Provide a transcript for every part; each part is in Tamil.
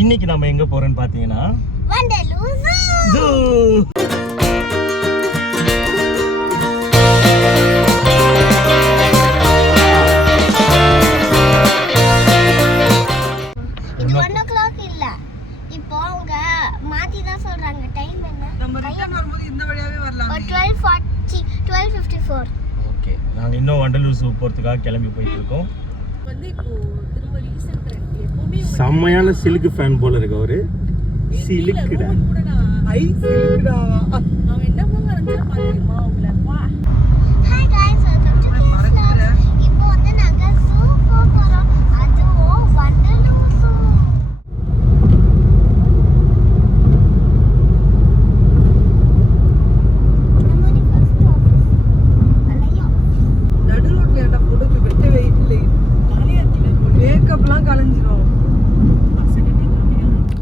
இன்னைக்கு நம்ம எங்க போறோம்னு பாத்தீங்கன்னா ஜூ. ஓகே, நாங்க இன்னும் வண்டலூர் ஜூ போறதுக்காக கிளம்பி போயிட்டு இருக்கோம். செம்மையான சிலுக்கு ஃபேன் போல இருக்கு அவரு. சிலுக்குடா ஐ சிலுக்குடா. அவன் என்ன பண்ணான்னு பாத்தீங்களா உங்களப்பா. Hi guys, welcome to case. இப்போ வந்து நாங்க ஜூ போறோம். அதுவும் வண்டலூர் ஜூ. நடுரோட்ல என்ன போட்டு வெட்டவே இல்லை. மேக்கப்லாம் கலஞ்சிரும்.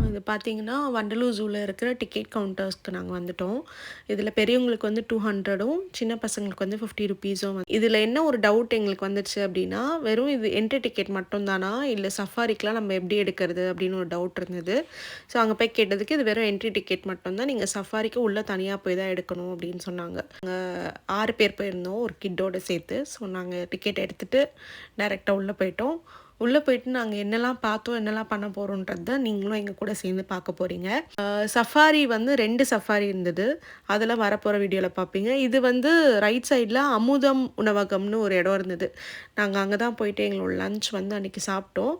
இது பார்த்தீங்கன்னா வண்டலூர் ஜூவில் இருக்கிற டிக்கெட் கவுண்டர்ஸ்க்கு நாங்கள் வந்துட்டோம். இதில் பெரியவங்களுக்கு வந்து 200ம் சின்ன பசங்களுக்கு வந்து 50 ருபீஸும். இதில் என்ன ஒரு டவுட் எங்களுக்கு வந்துச்சு அப்படின்னா, வெறும் இது என்ட்ரி டிக்கெட் மட்டும் தானா, இல்லை சஃபாரிக்கெலாம் நம்ம எப்படி எடுக்கிறது அப்படின்னு ஒரு டவுட் இருந்தது. ஸோ அங்கே போய் கேட்டதுக்கு இது வெறும் என்ட்ரி டிக்கெட் மட்டும்தான், நீங்கள் சஃபாரிக்கு உள்ளே தனியாக போய் தான் எடுக்கணும் அப்படின்னு சொன்னாங்க. நாங்கள் 6 பேர் போயிருந்தோம் ஒரு கிட்டோடு சேர்த்து. ஸோ நாங்கள் டிக்கெட் எடுத்துகிட்டு டைரெக்டாக உள்ளே போயிட்டோம். உள்ளே போயிட்டு நாங்கள் என்னெல்லாம் பார்த்தோம், என்னெல்லாம் பண்ண போகிறோன்றது தான் நீங்களும் எங்கள் கூட சேர்ந்து பார்க்க போகிறீங்க. சஃபாரி வந்து 2 சஃபாரி இருந்தது, அதெல்லாம் வரப்போகிற வீடியோவில் பார்ப்பீங்க. இது வந்து ரைட் சைடில் அமுதம் உணவகம்னு ஒரு இடம் இருந்தது. நாங்கள் அங்கே தான் போயிட்டு எங்களோட லன்ச் வந்து அன்றைக்கி சாப்பிட்டோம்.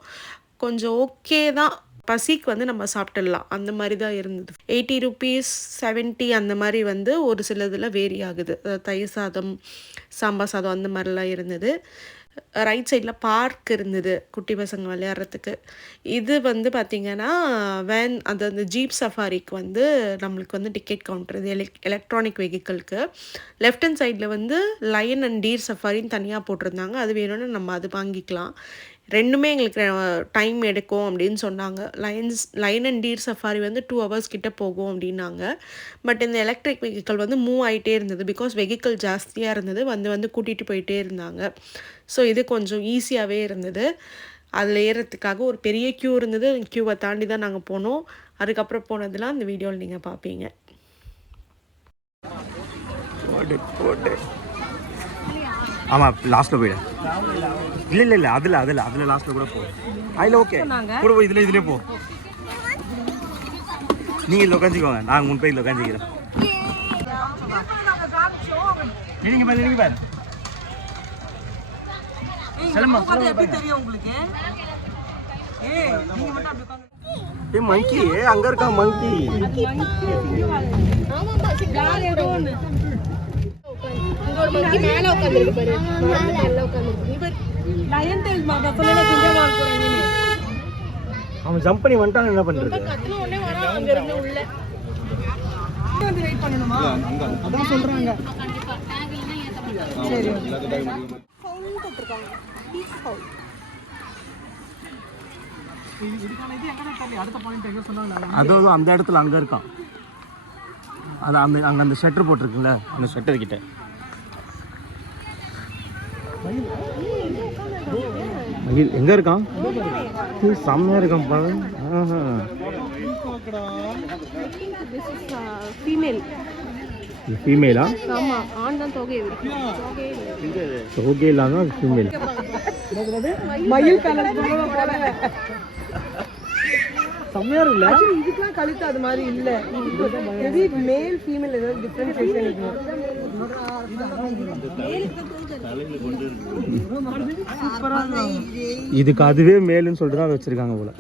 கொஞ்சம் ஓகே தான், பசிக்கு வந்து நம்ம சாப்பிட்டுடலாம் அந்த மாதிரி தான் இருந்தது. 80 ருபீஸ் 70 அந்த மாதிரி வந்து ஒரு சிலதில் வேரி ஆகுது. தயிர் சாதம், சாம்பார் சாதம் அந்த மாதிரிலாம் இருந்தது. ரைட் சைடில் பார்க் இருந்தது குட்டி பசங்க விளையாடுறதுக்கு. இது வந்து பார்த்திங்கன்னா வேன், அந்த ஜீப் சஃபாரிக்கு வந்து நம்மளுக்கு வந்து டிக்கெட் கவுண்டர், இது எலக்ட்ரானிக் வெஹிக்கிள்க்கு. லெஃப்ட் ஹேண்ட் சைடில் வந்து லயன் அண்ட் டீர் சஃபாரின்னு தனியாக போட்டிருந்தாங்க. அது வேணும்னு நம்ம அது வாங்கிக்கலாம். ரெண்டுமே எங்களுக்கு டைம் எடுக்கும் அப்படின்னு சொன்னாங்க. லைன் அண்ட் டீர் சஃபாரி வந்து 2 hours கிட்ட போகும் அப்படின்னாங்க. பட் இந்த எலக்ட்ரிக் வெஹிக்கிள் வந்து மூவ் ஆகிட்டே இருந்தது. பிகாஸ் வெஹிக்கிள் ஜாஸ்தியாக இருந்தது, வந்து கூட்டிகிட்டு போயிட்டே இருந்தாங்க. ஸோ இது கொஞ்சம் ஈஸியாகவே இருந்தது. அதில் ஏறுறதுக்காக ஒரு பெரிய க்யூ இருந்தது. க்யூவை தாண்டி தான் நாங்கள் போனோம். அதுக்கப்புறம் போனதெல்லாம் அந்த வீடியோவில் நீங்கள் பார்ப்பீங்க. ஆமாம், லாஸ்ட்டில் போயிடு. இல்லை அதில் லாஸ்ட்டில் கூட போ. அதில் ஓகே கூட போய் இதுலேயே போ. நீங்கள் இதில் உட்காந்துக்கோங்க, நாங்கள் முன் போய் இதில் உட்காந்துக்கிறோம். நீங்கள் பாரு மங்கி அங்க இருக்கா. மங்கி அவன் ஜம்ப் பண்ணி வந்துட்டான். என்ன பண்றது? அதான் சொல்றாங்க. அதுவும் அந்த இடத்துல அங்க இருக்கான். அது அங்க அந்த ஷட்டர் போட்டிருக்குல்ல, அந்த ஷட்டர் கிட்ட. மயில் எங்க இருக்கான்? செம்மையா இருக்கான் பாரு. ஃபீமேலா? ஆமா, ஆண் தான். தொகை இல்லாம ஃபீமேல். மயில் கலர் போல செம்மையா இருக்குல்ல. இதுக்கெல்லாம் கழுத்து அது மாதிரி இல்ல. இது மேல் ஃபீமேல் ஏதாவது டிஃபரன்ஷியேஷன் இருக்கு. இதுக்கு அதுவே மேல்னு சொல்லிட்டு தான் வச்சிருக்காங்க போல.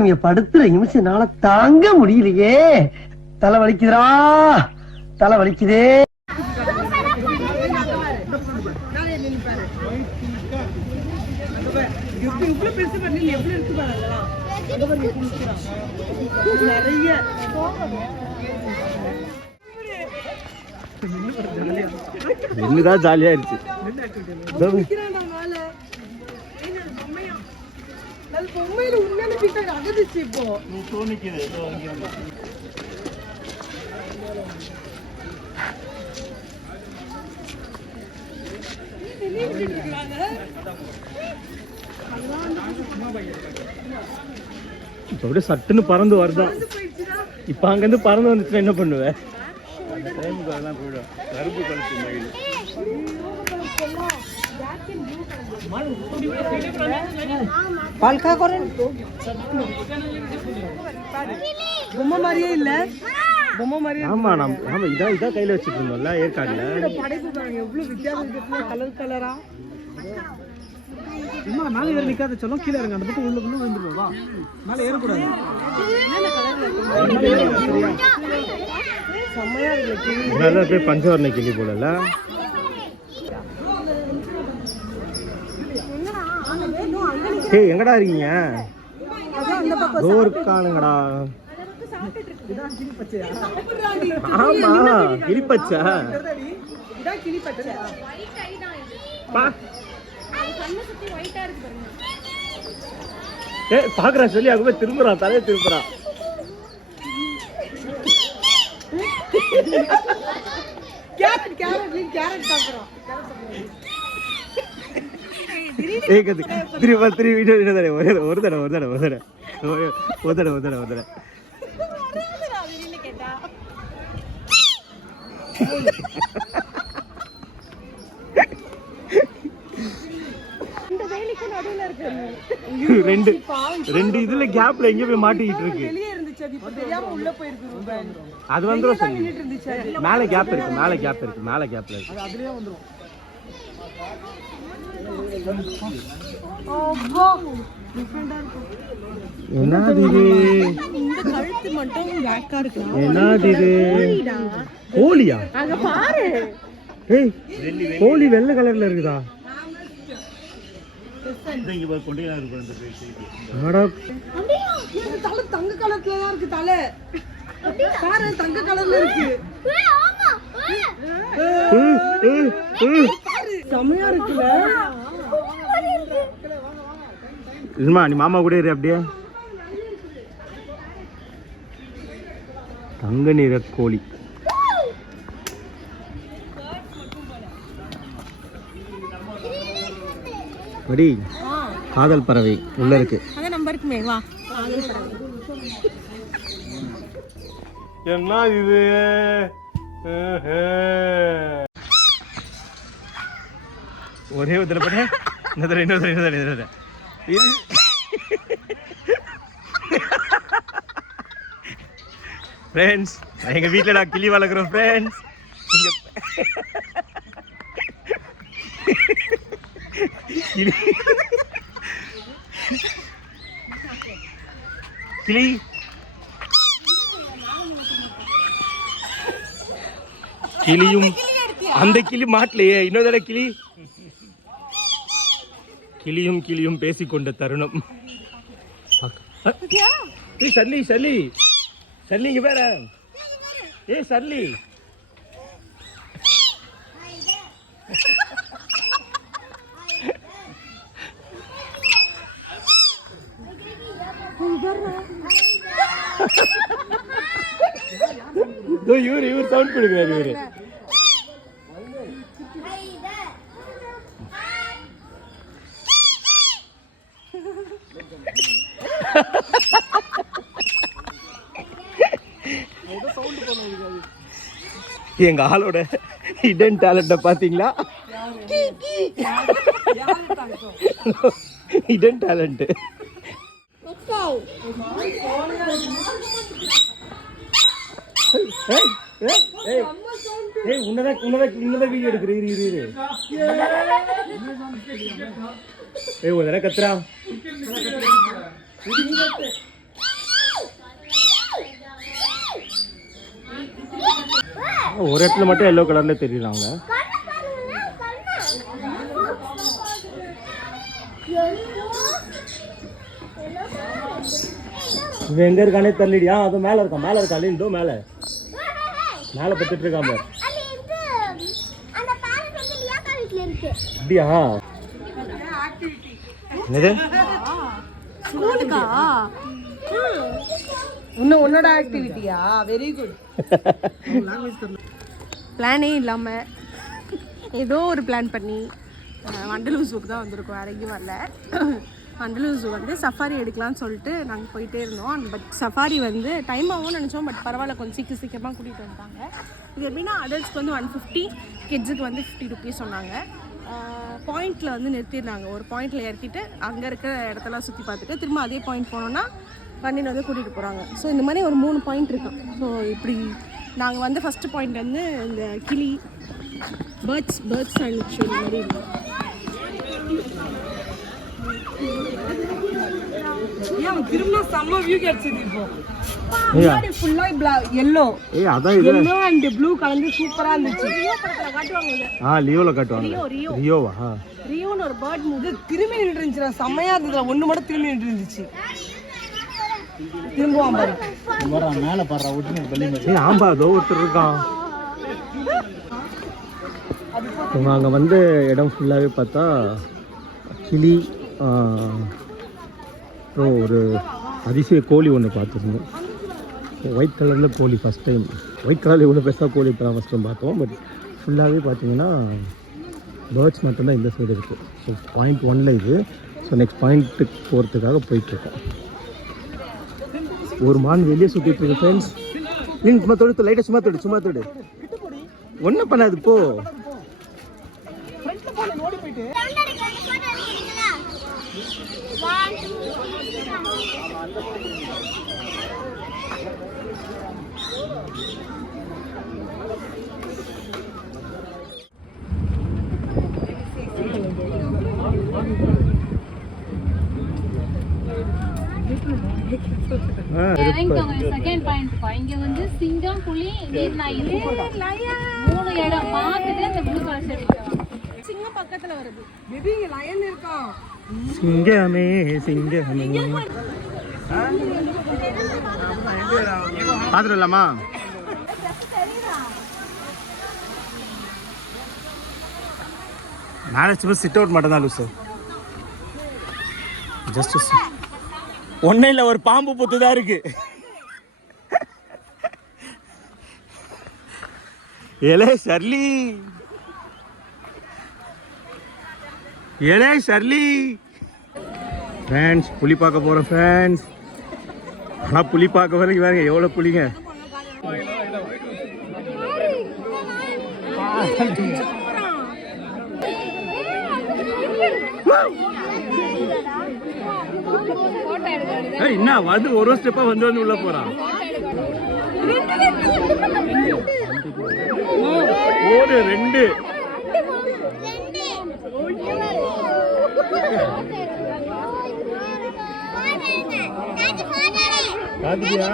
இங்க படுத்துற நிமிஷம்னால தாங்க முடியலையே. தலை வலிக்குதுடா, தலை வலிக்குதே. என்னதான் ஜாலியா இருந்துச்சு. இப்போ அப்படியே சட்டுன்னு பறந்து வருதான். இப்போ அங்கேருந்து பறந்து வந்துச்சுன்னா என்ன பண்ணுவேன்? அந்த டைமுக்கு அதெல்லாம் போயிடும். கருப்பு கழுத்து மயில். பால்கா கோரன் பொம்மை மாதிரியே இல்ல, பொம்மை மாதிரியே. ஆமா ஆமா இதான் கையில வச்சுட்டு இருந்தோம்ல ஏற்காடுல. படைப்பு பாருங்க எவ்வளவு வித்தியாசம் இருக்கு, கலர் கலரா. அம்மா மேலே ஏறி நிக்காத சொல்லும், கீழே இறங்க. அந்த பக்கம் உள்ள வந்துருவோம். வா, மேலே ஏறக்கூடாது. செம்மையா இருக்கு. நல்லா போய் பஞ்சவர்ண கிளி போடல. ஏய் எங்கடா இருக்கீங்க? காணுங்கடா. ஆமா கிளிப்பச்சா. பாக்குறேன் சொல்லி அங்க போய் திரும்புறான், தலையை திரும்புறான். ஒரு தடவை ரெண்டு இதுல கேப்ல எங்க போய் மாட்டிக்கிட்டு இருக்கு. அது வந்துரும் சொல்லி. மேல கேப் இருக்கு, மேல கேப்ல இருக்கு. என்னது இது? இந்த கழுத்து மட்டும் பிளாக்கா இருக்கு. என்னது இது? கோழியா? அங்க பாரு. ஏய் கோழி வெள்ளை கலர்ல இருக்குதா? தங்க கலர்ல தான் இருக்கு தலை. பாரு தங்க கலர்ல இருக்கு. செமையா இருக்குல்ல? இல்லம்மா நீ மாமா கூட இரு அப்படியே. தங்க நிற கோழி. படி காதல் பறவை உள்ள இருக்கு. அத நம்பருக்குமே வா. காதல் பறவை. என்ன இது? ஒரே ஒரு தடவை இன்னொரு ஃப்ரெண்ட்ஸ், எங்க வீட்டில் நான் கிளி வளர்க்குறோம் ஃப்ரெண்ட்ஸ். கிளி கிளியும் அந்த கிளி மாட்டலையே. இன்னொரு தடவை கிளியும் பேசிக்கொண்ட தருணம். சர்லி இங்க வேற. சர்லி இவர் சவுண்ட் கொடுக்குறாரு. இவரு எங்க ஆளோட ஹிடன் டேலண்ட பாத்தீங்களா? Hidden talent. உன்னதான் வீடியோ எடுக்கிறேன். ஒரு கத்துறா. ஒரு இடத்துல மட்டும் எல்லோ கலர்ல தெரியறாங்க. இவன் எங்க இருக்கானே தெரியலையா? அது மேல இருக்கான். இதோ மேல பத்துட்டு இருக்காம. அப்படியா? என்னது? உன்னோட ஆக்டிவிட்டியா? Very good. பிளானே இல்லாம ஏதோ ஒரு பிளான் பண்ணி வண்டலூர் ஜூக்கு தான் வந்திருக்கோம். வேற எங்கேயும் வரல. வண்டலூர் ஜூ வந்து சஃபாரி எடுக்கலாம்னு சொல்லிட்டு நாங்கள் போயிட்டே இருந்தோம். பட் சஃபாரி வந்து டைம் ஆகும்னு நினச்சோம். பட் பரவாயில்ல, கொஞ்சம் சீக்கிரமாக கூட்டிகிட்டு வந்துட்டாங்க. இது எப்படின்னா அடல்ட்ஸ்க்கு வந்து 150, கிட்ஸுக்கு வந்து 50 ருபீஸ் சொன்னாங்க. பாயிண்டில் வந்து நிறுத்திடுறாங்க. ஒரு பாயிண்டில் இறக்கிட்டு அங்கே இருக்கிற இடத்தெல்லாம் சுற்றி பார்த்துட்டு திரும்ப அதே பாயிண்ட் போனோன்னா வண்டியில் வந்து கூட்டிகிட்டு போகிறாங்க. ஸோ இந்த மாதிரி ஒரு 3 பாயிண்ட் இருக்கும். ஸோ இப்படி நாங்கள் வந்து ஃபஸ்ட்டு பாயிண்ட் வந்து இந்த கிளி பேர்ட்ஸ் அனுப்பிச்சு இந்த மாதிரி இருக்கும். திரும்ப செம்ம வியூ கிடைச்சது. இப்போ முன்னாடி ஃபுல்லா yellow அதான் இது yellow and blue கலந்து சூப்பரா இருந்துச்சு. ரியோ படத்தில் காட்டுவாங்க இது. லியோல காட்டுவாங்க. ரியோவா? ரியோன்னு ஒரு பேர்ட் மூவி திரும்பி நின்று இருந்துச்சு. செம்மையா இருந்தது. ஒண்ணு மட்டும் திரும்பி நின்று இருந்துச்சு. திரும்புவான் பாரு. மேல பாரு ஒட்டுன பள்ளி மாதிரி. ஆம்பா அதோ ஒருத்தர் இருக்கான். அங்கே வந்து இடம் ஃபுல்லாகவே பார்த்தா கிளி, அப்புறம் ஒரு அதிசய கோழி ஒன்று பார்த்துருந்தோம். ஒயிட் கலரில் கோழி ஃபஸ்ட் டைம். ஒயிட் கலரில் இவ்வளோ பெருசாக கோழி இப்போ தான் ஃபஸ்ட் டைம் பார்த்தோம். பட் ஃபுல்லாகவே பார்த்தீங்கன்னா பேர்ட்ஸ் மட்டும்தான் இந்த சைடு இருக்குது. ஸோ பாயிண்ட் 1ல் இது. ஸோ நெக்ஸ்ட் பாயிண்ட்டுக்கு போகிறதுக்காக போயிட்டுருக்கோம். ஒரு மான் வெளியே சுற்றிட்டு இருக்கு ஃப்ரெண்ட்ஸ். நீங்கள் சும்மா தொடு, லைட்டாக சும்மா தொடு. ஒன்றும் பண்ணாது போ. செகண்ட் பாயிண்ட் இங்க வந்து சிங்கம், புலி, நீர்நாய் 3 இடம் பார்த்துட்டு அந்த ப்ளூ கலர் ஷர்ட். சிங்கம் பக்கத்தில் வருது. பேபி இங்க லயன் இருக்கான். சிங்கமே பார்த்துடலாமா? மேரேஜ் சிட் அவுட் மட்டும் தான் லூசு. ஜஸ்ட் ஒன்றும் இல்லை, ஒரு பாம்பு புத்து தான் இருக்கு. ஏலே ஷர்லி ஃப்ரெண்ட்ஸ், புலி பார்க்க போகிறோம் ஃப்ரெண்ட்ஸ். ஆனால் புலி பார்க்க வரைக்கும் பாருங்க எவ்வளோ புலிங்க. என்ன வந்து ஒரு ஸ்டெப்பா வந்து உள்ள போறான். ஒரு 2 காதியா?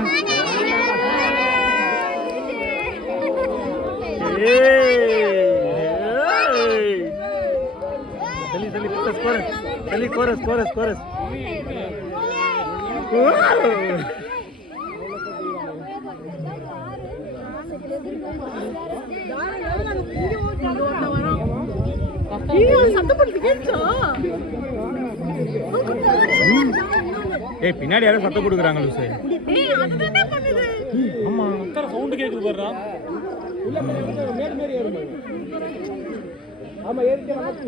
கோரஸ். ஏய், பின்னாடி யாரும் சத்தம் கொடுக்குறாங்க லூசு. ஆமா, அக்கற சவுண்ட் கேக்குது பாருடா. ஆமா, ஏறிட்டு நமக்கு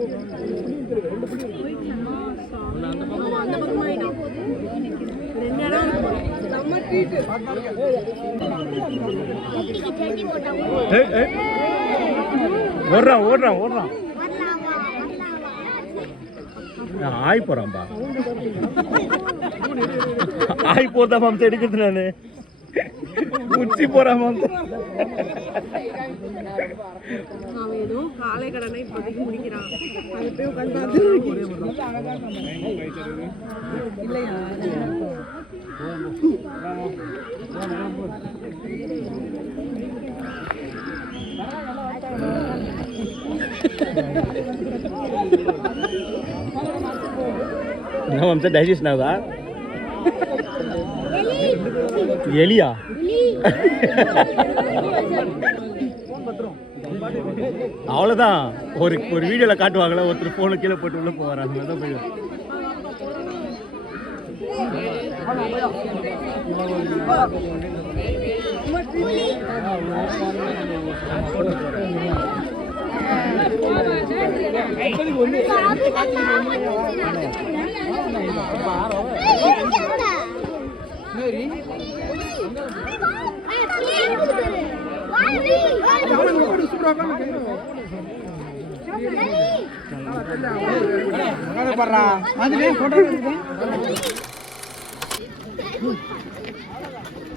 2 புடி இருக்கு. அந்த பக்கமா ஐடி 2 இடம் இருக்கு. நம்ம ட்ரீட். ஏய் ஓடுறான். ஆய் போறான்பா. ஆய் போறதா மாம்சம் எடுக்கிறது நானு. உச்சி போறான் மாம்சம். அவன் ஏதோ காலை கடனை இப்போதைக்கு முடிக்கிறான். அது போய் உட்காந்து மாம்சம் டைஜஷன் ஆகுதா? எலியா? அவ்வளோதான். ஒரு வீடியோவில் காட்டுவாங்களா, ஒருத்தர் ஃபோனை கீழே போட்டு உள்ள போவாங்க. அதான் போயிடும்.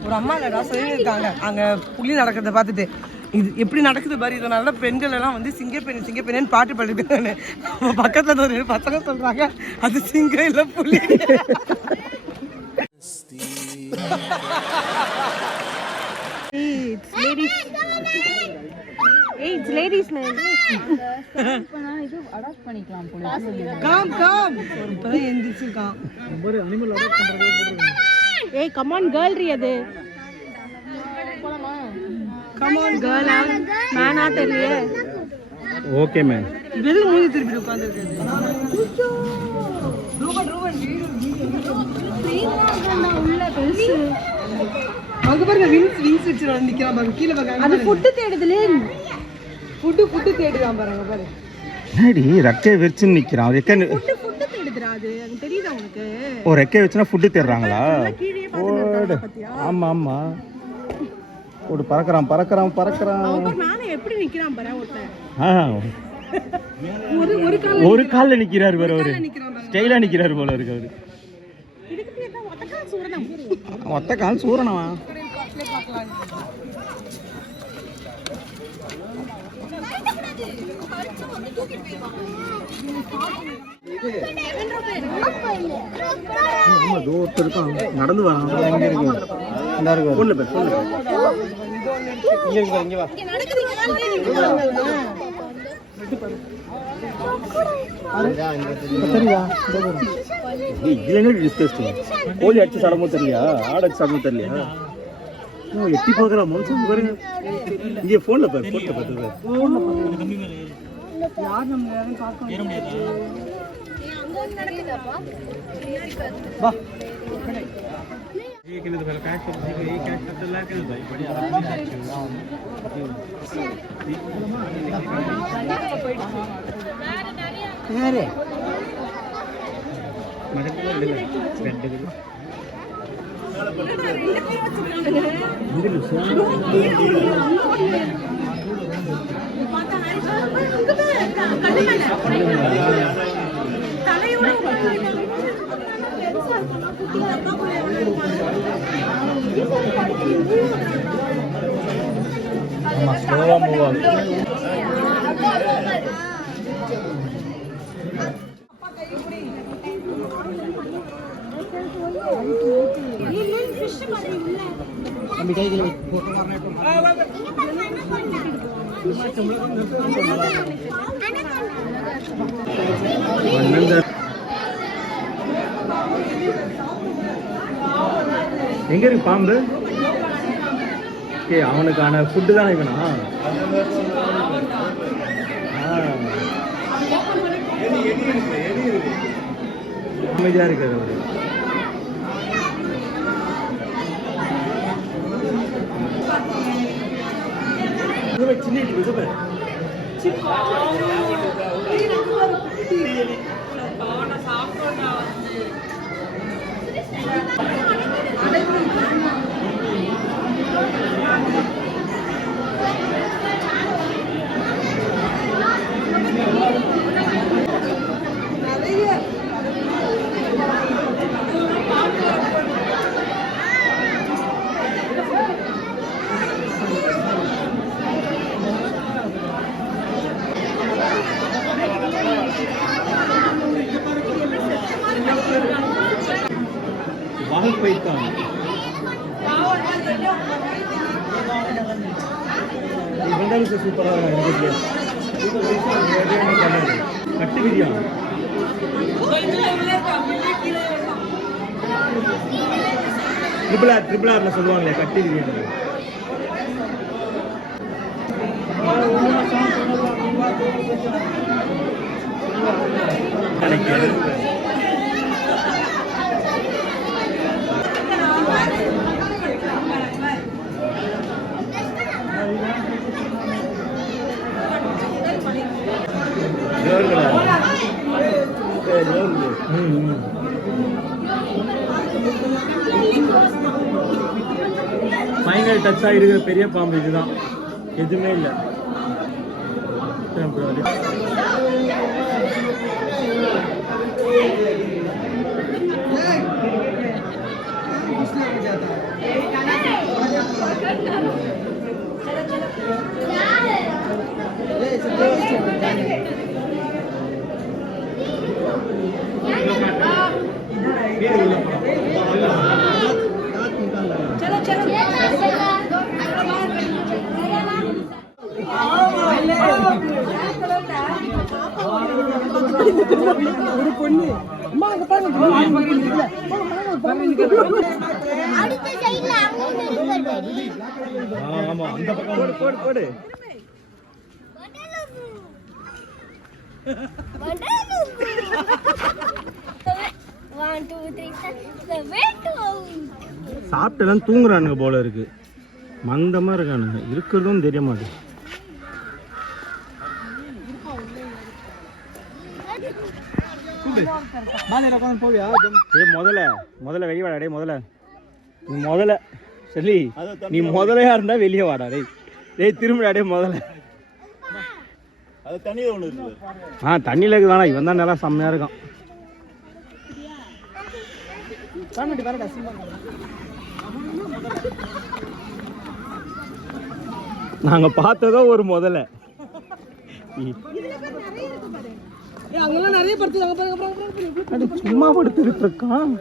ஒரு அம்மா இல்லடா சொல்லியிருக்காங்க அங்க புலி நடக்கிறத பார்த்துட்டு இது எப்படி நடக்குது பாரு, இதனால பெண்கள் எல்லாம் வந்து சிங்கப்பெண்ணு பாட்டு பாடிருக்காங்க. பக்கத்துல ஒரு பசங்க சொல்றாங்க அது சிங்கம் இல்ல புலி. இப்பதான் எந்திரிச்சிருக்கான். ஏய் கமான் கேர்ள் ரீ அது. கமான் கேர்ள் மேனா தெரியல. Okay ma'am. வெள்ளி மூஞ்சி திருப்பி உட்கார்ந்திருக்காரு. அங்க பாருங்க விங்ஸ் வச்சு நிக்கிறான் பாருங்க. கீழ பாருங்க. அது ஃபுட் தேடுதுல. ஃபுட் தேடுறான் பாருங்க பாருங்க. என்னடி ரெக்கை விரிச்சு நிக்கிறான். ரெக்கை ஃபுட் தேடுதுடா அது. அது தெரியுதா உனக்கு? ஓ ரெக்கை வச்சுனா ஃபுட் தேடுறாங்களா? ஓடு. ஆமா ஆமா. ஓடு பறக்கறான். அவன் மேல எப்படி நிக்கிறான் பாரு ஒருத்தன். ஒரு கால்ல நிக்கிறாரு பாரு அவரு. ஸ்டைலா நிக்கிறாரு போல இருக்கு அவரு. இதுக்கு பேர் தான் ஒத்தக்கால் சூரனம். ஒத்தக்கால் சூரனமா? நடந்து வா. எங்க இருக்கு? இந்த இருக்கு. போன்ல பேசு. இங்க வா. கோழி அடிச்சு சாடமோ தெரியலையா? ஆடு அடிச்சு சாடமோ தெரியலையா? எட்டி பாக்குறான் மனுஷன் பாருங்க. இங்க போன்ல பாரு. யார் நம்ம யாரும் பார்க்க முடியாது. வா. எங்க இருக்கு பாம்பு? அவனுக்கான ஃபுட்டு தானே இவனா? அமைதியா இருக்காரு அவரு. போயிருக்கான். சூப்பராக கட்டு விரியா ட்ரிபிள் ஆர்ல சொல்லுவாங்களே கட்டு விரியா. ஃபைனல் டச்சாக இருக்கிற பெரிய பாம்பு இதுதான், எதுவுமே இல்லை. ஒரு பொண்ணு அம்மா அங்க பாருங்க. ஆமா, அந்த பக்கம் போடு போடு போடு. சாப்பிட்டெல்லாம் தூங்குறானுங்க போல இருக்கு, மந்தமா இருக்கானுங்க, இருக்கிறதும் தெரிய மாட்டேங்குது. முதல்ல வெளியே வாடா டே, முதல்ல சொல்லி நீ முதலையா இருந்தா வெளியே வாடா டேய். டேய் திரும்பிடா டே முதல்ல. தண்ணியில இருக்குது வேணா, இவன் தான் நல்லா செம்மையா இருக்கான். நாங்க பார்த்ததோ ஒரு முதல்ல, சும்மா படுத்துக்கிட்டு இருக்கான்.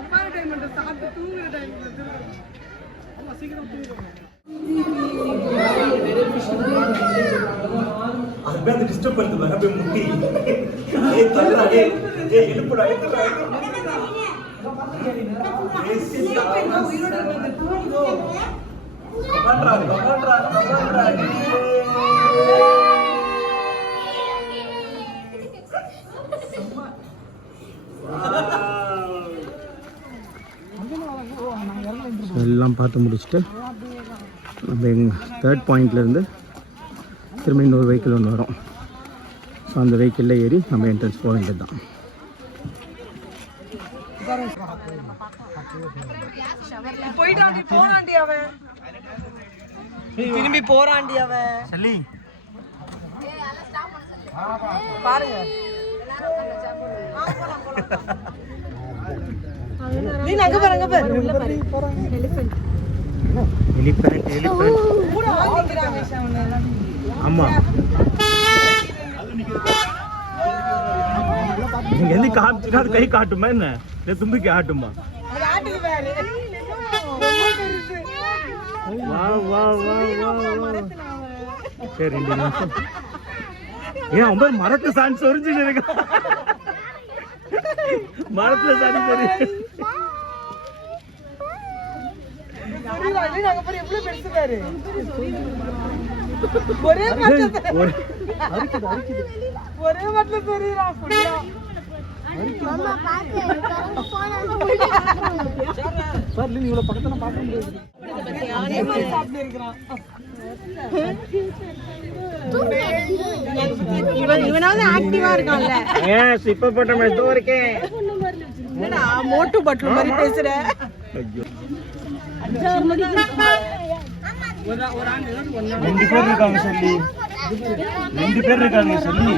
அப்பாடி அது டிஸ்டர்ப் பண்ணுது வர போய் முட்டி. ஏய் தள்ளடா டேய், ஏய் எழுப்புடா எழுப்புடா. எல்லாம் பார்த்து முடிச்சுட்டு நம்ம எங்கள் 3rd பாயிண்ட்லேருந்து திரும்ப இன்னொரு வெஹிக்கிள் ஒன்று வரும். ஸோ அந்த வெஹிக்கிளில் ஏறி நம்ம என்ட்ரன்ஸ் போக வேண்டியது தான். திரும்பி போறாண்டி அவன். சல்லி பாருங்க நீ அங்க பாரு, அங்க பாரு. எலிஃபண்ட். ஆமா, நீங்க எந்த காட்டுனா கை காட்டுமா என்ன, இல்லை தும்பிக்கை ஆட்டுமா? வா வா வா வா. சரி 2 நிமிஷம். ஏன் அவன் மரத்து சாணி சொரிஞ்சுட்டு இருக்கான், மரத்துல சாணி சரி. இவனாவது ஆக்டிவா இருக்கான்ல. இப்ப போட்ட மாதிரி இருக்கேன். மோட்டு பட்லு மாதிரி பேசுற. 2 பேர் இருக்காங்க சொல்லி, 2 பேர் இருக்காங்க சொல்லி.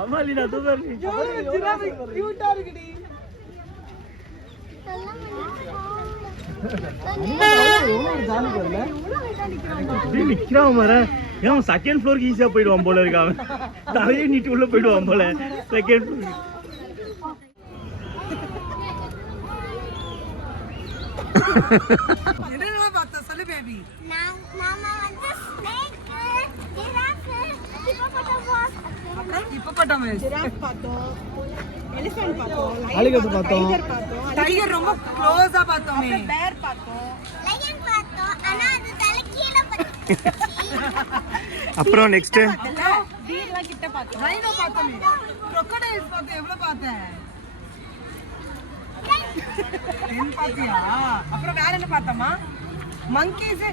ஆமாலினா தூதர் கியூட்டா இருக்குடி. நிக்கிறான் மர. ஏன் செகண்ட் ஃப்ளோருக்கு ஈஸியா போயிடுவான் போல இருக்கு, அவன் தலையே நீட்டு உள்ள போயிடுவான் போல செகண்ட் ஃப்ளோர். என்னென்ன பார்த்தா சொல்லு பேபி. மாமா வந்து snake, giraffe, hippopotamus, hippopotamus, giraffe பார்த்தோம், எலிஃபண்ட் பார்த்தோம், அலிகேட்டர் பார்த்தோம், டைகர் பார்த்தோம், டைகர் ரொம்ப க்ளோஸா பார்த்தோமே, பேர் பார்த்தோம், லயன் பார்த்தோம். ஆனா அது தலைக்கீழ படுத்துச்சு. அப்புறம் நெக்ஸ்ட் பீர்லாம் கிட்ட பார்த்தோம். ரைனோ பார்த்தோமே, crocodiles பார்த்தோம். எவ்வளவு பார்த்தேன்? பாத்தியா? அப்புறம் வேற என்ன பார்த்தோமா? மங்கீஸ்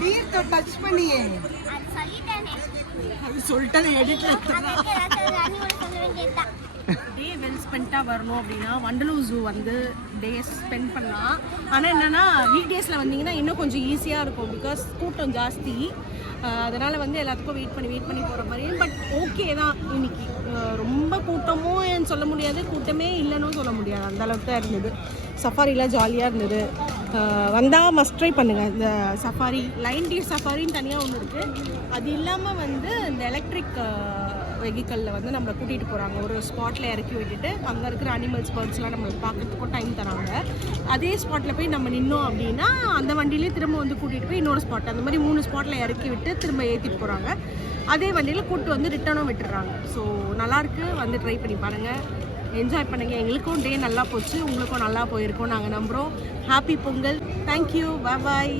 டீர் டச் பண்ணியே அது சொல்லிட்டேனே. அது சொல்லிட்டேன் எடிட்ல. அதுக்கு ஏதாச்சும் ராணியோட சொல்ல வேண்டியதுதான். டே வெல் ஸ்பெண்ட்டாக வரணும் அப்படின்னா வண்டலூர் ஜூ வந்து டே ஸ்பெண்ட் பண்ணலாம். ஆனால் என்னென்னா வீக் டேஸில் வந்தீங்கன்னா இன்னும் கொஞ்சம் ஈஸியாக இருக்கும். பிகாஸ் கூட்டம் ஜாஸ்தி. அதனால் வந்து எல்லாத்துக்கும் வெயிட் பண்ணி போகிற மாதிரி. பட் ஓகே தான். இன்னைக்கு ரொம்ப கூட்டமும் சொல்ல முடியாது, கூட்டமே இல்லைன்னு சொல்ல முடியாது. அந்த அளவுக்கு தான் இருந்தது. சஃபாரிலாம் ஜாலியாக இருந்தது. வந்தால் மஸ்ட் ட்ரை பண்ணுங்கள். இந்த சஃபாரி லைன் டீர் சஃபாரின்னு தனியாக ஒன்று இருக்குது. அது இல்லாமல் வந்து இந்த எலக்ட்ரிக் வெஹிக்கலில் வந்து நம்மளை கூட்டிகிட்டு போகிறாங்க. ஒரு ஸ்பாட்டில் இறக்கி விட்டுட்டு அங்கே இருக்கிற அனிமல்ஸ் பேர்ட்ஸ்லாம் நம்மளுக்கு பார்க்குறதுக்கும் டைம் தராங்க. அதே ஸ்பாட்டில் போய் நம்ம நின்னோம் அப்படின்னா அந்த வண்டியிலே திரும்ப வந்து கூட்டிகிட்டு போய் இன்னொரு ஸ்பாட், அந்த மாதிரி 3 ஸ்பாட்டில் இறக்கி விட்டு திரும்ப ஏற்றிட்டு போகிறாங்க. அதே வண்டியில் கூப்பிட்டு வந்து ரிட்டர்னும் விட்டுறாங்க. ஸோ நல்லாயிருக்கு, வந்து ட்ரை பண்ணி பாருங்கள், என்ஜாய் பண்ணுங்கள். எங்களுக்கும் டே நல்லா போச்சு, உங்களுக்கும் நல்லா போயிருக்கோம் நாங்கள் நம்புகிறோம். ஹாப்பி பொங்கல். தேங்க்யூ, பாய்.